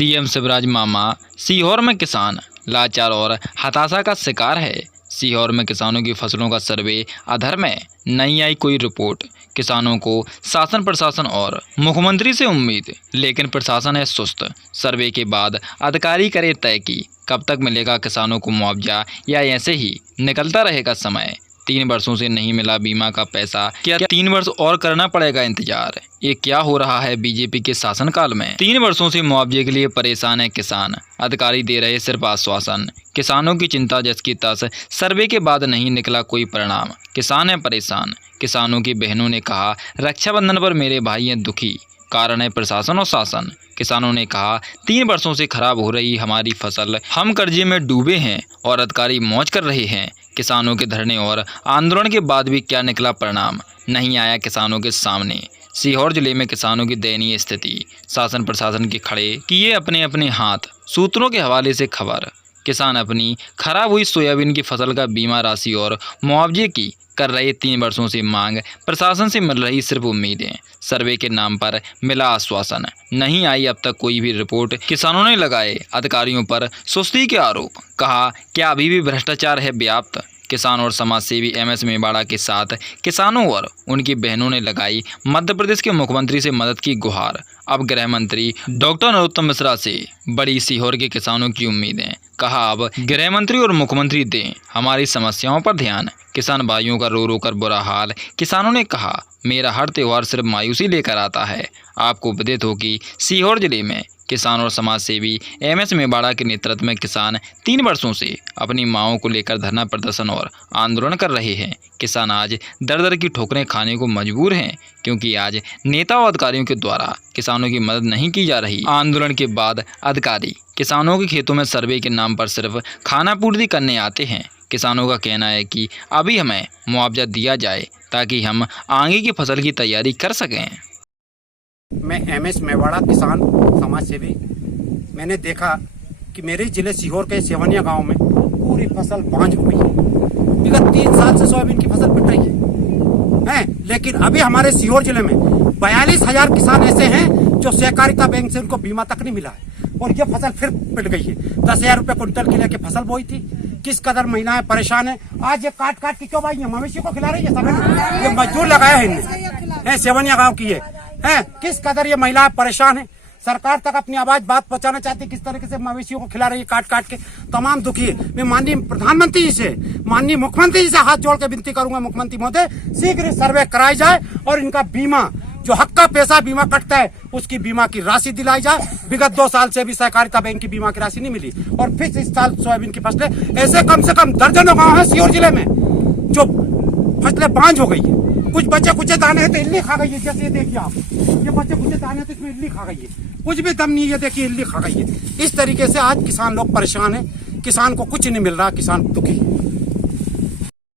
CM Shivraj मामा। सीहोर में किसान लाचार और हताशा का शिकार है। सीहोर में किसानों की फसलों का सर्वे अधर में नहीं आई कोई रिपोर्ट। किसानों को शासन प्रशासन और मुख्यमंत्री से उम्मीद, लेकिन प्रशासन है सुस्त। सर्वे के बाद अधिकारी करे तय की कब तक मिलेगा किसानों को मुआवजा, या ऐसे ही निकलता रहेगा समय। 3 वर्षों से नहीं मिला बीमा का पैसा, क्या 3 वर्ष और करना पड़ेगा इंतजार? ये क्या हो रहा है बीजेपी के शासनकाल में? 3 वर्षों से मुआवजे के लिए परेशान है किसान, अधिकारी दे रहे सिर्फ आश्वासन। किसानों की चिंता जस की तस, सर्वे के बाद नहीं निकला कोई परिणाम। किसान है परेशान। किसानों की बहनों ने कहा रक्षाबंधन पर मेरे भाई हैं दुखी, कारण है प्रशासन और शासन। किसानों ने कहा 3 वर्षों से खराब हो रही हमारी फसल, हम कर्जे में डूबे हैं और अधिकारी मौज कर रहे हैं। किसानों के धरने और आंदोलन के बाद भी क्या निकला परिणाम, नहीं आया किसानों के सामने। सीहोर जिले में किसानों की दयनीय स्थिति, शासन प्रशासन के खड़े किए अपने अपने हाथ। सूत्रों के हवाले से खबर, किसान अपनी खराब हुई सोयाबीन की फसल का बीमा राशि और मुआवजे की कर रहे 3 वर्षों से मांग, प्रशासन से मिल रही सिर्फ उम्मीदें। सर्वे के नाम पर मिला आश्वासन, नहीं आई अब तक कोई भी रिपोर्ट। किसानों ने लगाए अधिकारियों पर सुस्ती के आरोप, कहा क्या अभी भी भ्रष्टाचार है व्याप्त। किसान और समाज सेवी एमएस मेवाड़ा के साथ किसानों और उनकी बहनों ने लगाई मध्य प्रदेश के मुख्यमंत्री से मदद की गुहार। अब गृह मंत्री डॉक्टर नरोत्तम मिश्रा से बड़ी सीहोर के किसानों की उम्मीदें, कहा अब गृह मंत्री और मुख्यमंत्री दें हमारी समस्याओं पर ध्यान। किसान भाइयों का रो रो कर बुरा हाल। किसानों ने कहा मेरा हर त्यौहार सिर्फ मायूसी लेकर आता है। आपको विदित हो कि सीहोर जिले में किसान और समाज सेवी एमएस मेवाड़ा के नेतृत्व में किसान 3 वर्षों से अपनी मांगों को लेकर धरना प्रदर्शन और आंदोलन कर रहे हैं। किसान आज दर दर की ठोकरें खाने को मजबूर हैं, क्योंकि आज नेता और अधिकारियों के द्वारा किसानों की मदद नहीं की जा रही। आंदोलन के बाद अधिकारी किसानों के खेतों में सर्वे के नाम पर सिर्फ खाना पूर्ति करने आते हैं। किसानों का कहना है कि अभी हमें मुआवजा दिया जाए ताकि हम आगे की फसल की तैयारी कर सकें। मैं एमएस मेवाड़ा किसान समाज सेवी। मैंने देखा कि मेरे जिले सीहोर के सेवनिया गांव में पूरी फसल बांझ हो गई है। विगत 3 साल से सोयाबीन की फसल पिट रही है, लेकिन अभी हमारे सीहोर जिले में 42,000 किसान ऐसे हैं जो सहकारिता बैंक से उनको बीमा तक नहीं मिला है, और ये फसल फिर पिट गई है। 10,000 रुपये कुंटल के लेके फसल बोई थी। किस कदर महिलाएं परेशान है। आज ये काट काट के क्यों भाई मवेशियों को खिला रही है, सब ये मजदूर लगाया है इनने, सेवनिया गाँव की है। किस कदर ये महिलाएं परेशान है। सरकार तक अपनी आवाज बात पहुंचाना चाहती है, किस तरीके से मवेशियों को खिला रही है काट काट के। तमाम दुखी है। मैं माननीय प्रधानमंत्री जी से, माननीय मुख्यमंत्री जी से हाथ जोड़ के विनती करूंगा, मुख्यमंत्री महोदय शीघ्र सर्वे कराई जाए और इनका बीमा, जो हक का पैसा बीमा कटता है, उसकी बीमा की राशि दिलाई जाए। विगत 2 साल से भी सहकारिता बैंक की बीमा की राशि नहीं मिली, और फिर इस साल सोयाबीन की फसलें, ऐसे कम से कम दर्जनों गाँव है सीहोर जिले में जो फसलें बांझ हो गई है। कुछ बच्चे कुछ दाने हैं तो इल्ली खा गई है। जैसे ये देखिए आप, ये बच्चे कुछ दाने हैं तो इसमें इल्ली खा गई है, कुछ भी दम नहीं है। देखिए इल्ली खा गई है। इस तरीके से आज किसान लोग परेशान है। किसान को कुछ नहीं मिल रहा, किसान दुखी है।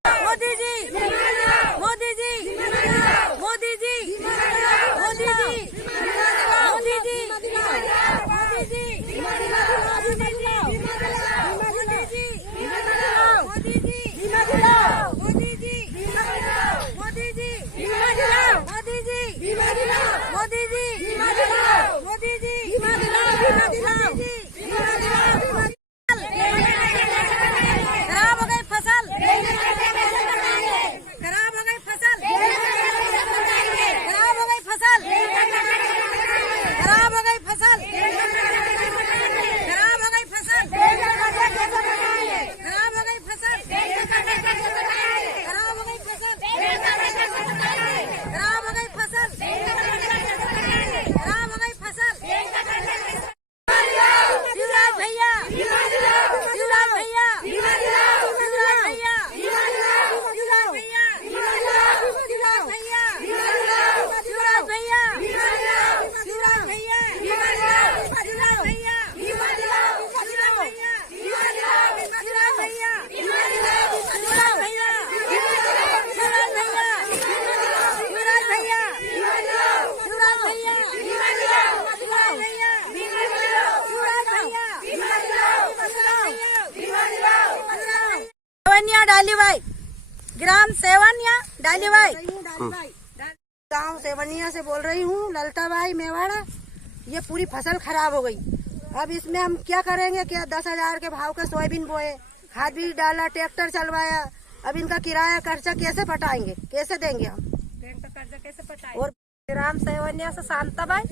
मोदी जी, मोदी जी, मोदी जी, मोदी जी, मोदी जी, खराब हो गई फसल, खराब हो गई फसल, खराब हो गई फसल, खराब हो गई फसल, खराब हो गई फसल, खराब हो गई फसल, खराब हो गई फसल, खराब हो गई फसल, खराब हो गई फसल। शिवराज भैया, शिवराज भैया, शिवराज भैया, शिवराज भैया, शिवराज भैया, शिवराज भैया, शिवराज भैया, शिवराज भैया, शिवराज भैया, शिवराज भैया, शिवराज भैया, शिवराज भैया, शिवराज भैया, शिवराज भैया, शिवराज भैया, सेवनिया डालीबाई, ग्राम सेवनिया डालीबाई, गांव सेवनिया से बोल रही हूँ, ललताबाई मेवाड़ा। ये पूरी फसल खराब हो गई। अब इसमें हम क्या करेंगे? क्या 10,000 के भाव का सोयाबीन बोए, खाद बीज डाला, ट्रैक्टर चलवाया, अब इनका किराया खर्चा कैसे पटाएंगे? कैसे देंगे हम? बैंक का कर्जा कैसे पटाएंगे? और ग्राम सेवनिया से शांताबाई,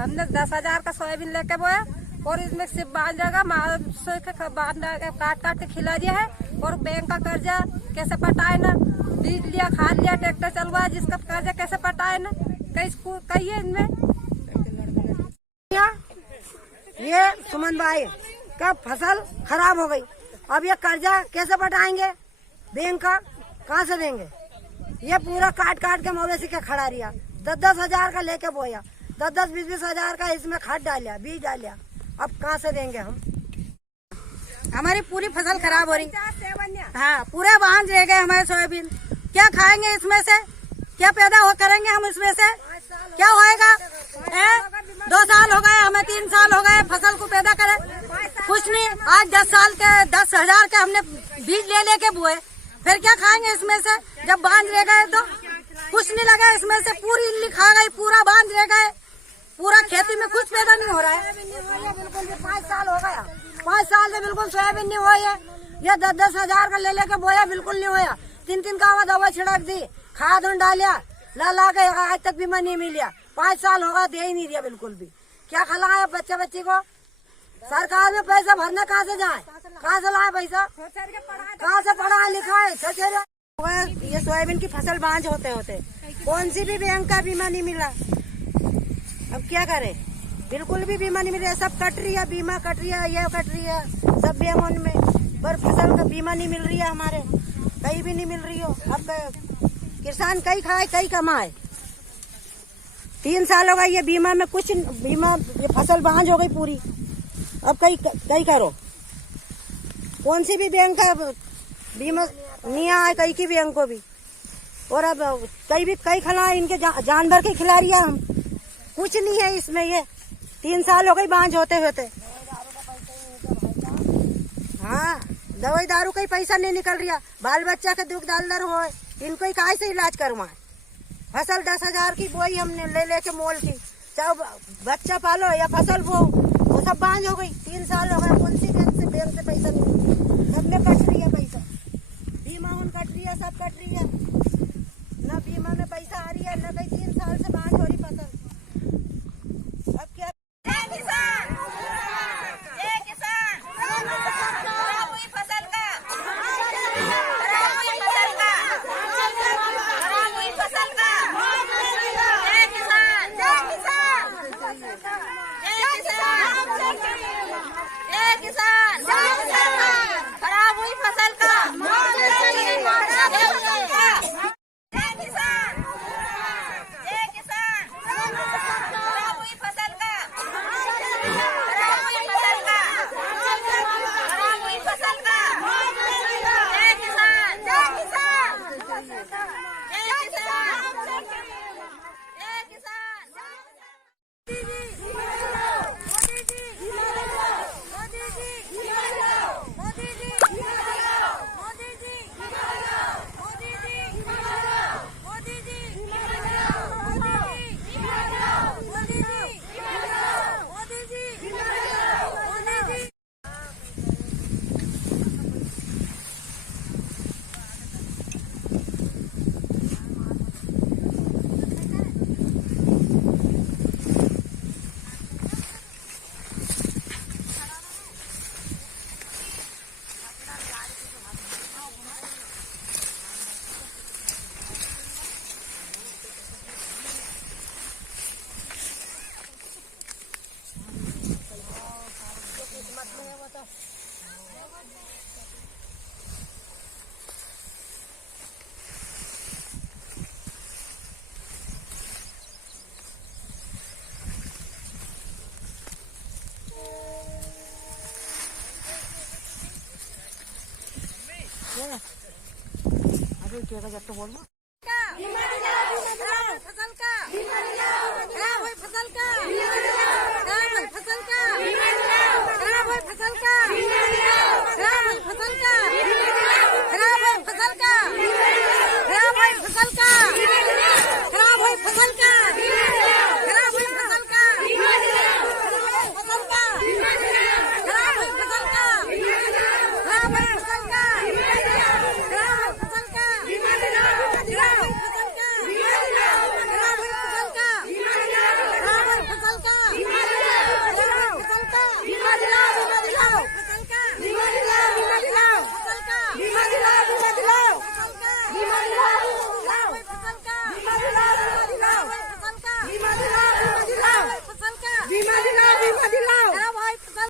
हमने 10,000 का सोयाबीन लेके बोया और इसमें सिर्फ बांध जाएगा बांध काट काट के खिला दिया है। और बैंक का कर्जा कैसे पटाए ना? बीज लिया, खाद लिया, ट्रैक्टर चलवाया, जिसका कर्जा कैसे पटाए ना? कही है इनमें। ये सुमन भाई का फसल खराब हो गई, अब ये कर्जा कैसे पटाएंगे? बैंक का कहाँ से देंगे? ये पूरा काट काट के मवेशी के खड़ा रिया, 10,000 का लेके बोया, 10-20 का इसमें खाद डालिया, बीज डालिया, अब कहाँ से देंगे हम? हमारी पूरी फसल खराब हो रही। हाँ, पूरे बांध रह गए हमारे सोयाबीन। क्या खाएंगे इसमें से? क्या पैदा करेंगे हम इसमें से? क्या होएगा? 2 साल हो गए हमें, 3 साल हो गए फसल को पैदा करे, कुछ नहीं। आज 10,000 के हमने बीज ले लेके बोए, फिर क्या खाएंगे इसमें से? जब बांध रह गए तो कुछ नहीं लगा इसमें से, पूरी इल्ली खा गई, पूरा बांध रह गए, पूरा खेती में कुछ पैदा नहीं हो रहा है। बिल्कुल भी 5 साल हो गया, 5 साल से बिल्कुल सोयाबीन नहीं हुआ है। ये 10,000 का ले लेके बोया, बिल्कुल नहीं होया। 3 का दवा छिड़क दी, खाद डालिया, ला के आज तक बीमा नहीं मिलिया। 5 साल होगा, दे ही नहीं दिया बिल्कुल भी। क्या खिलाया बच्चे को? सरकार में पैसा भरना कहाँ से जाए? कहाँ से लाए पैसा? कहाँ से पढ़ा लिखा है? ये सोयाबीन की फसल बांझ होते होते कौन सी भी बैंक का बीमा नहीं मिला। अब क्या करे? बिल्कुल भी बीमा नहीं मिल रहा है, सब कट रही है, बीमा कट रही है, ये कट रही है, सब बीमा में, पर फसल का बीमा नहीं मिल रही है हमारे, कहीं भी नहीं मिल रही हो। अब किसान कहीं खाए कहीं कमाए। 3 साल हो गए ये बीमा में कुछ बीमा, ये फसल बांझ हो गई पूरी। अब कहीं करो, कौन सी भी बैंक का बीमा नहीं आया, कहीं की बैंक को भी। और अब कहीं खिला इनके जानवर के खिला रही है हम, कुछ नहीं है इसमें। ये 3 साल हो गई बांझ होते होते। हाँ, दवाई दारू का ही पैसा नहीं निकल रहा, बाल बच्चा के दुख दालदर हो, इनको ही काहे से इलाज करवाए? फसल 10,000 की बोई हमने ले लेके मोल की, चाहे बच्चा पालो या फसल बो, वो सब बांझ हो गई। 3 साल हो गए, कौन सी बैंक से पैसा नहीं, सब में कट रही है पैसा, बीमा उन कट रही है, सब कट रही है, न बीमा में पैसा आ रही है, न कहीं 3 साल से बांझ हो रही फसल। अब क्या? खराब हुई फसल का अरे क्या जब तो बोलना फसल का खराब हुई फसल का खराब हुई फसल का खराब हुई फसल का खराब हुई फसल का खराब हुई फसल का खराब हुई फसल का खराब हुई फसल का खराब हुई फसल का खराब हुई फसल का की मांग है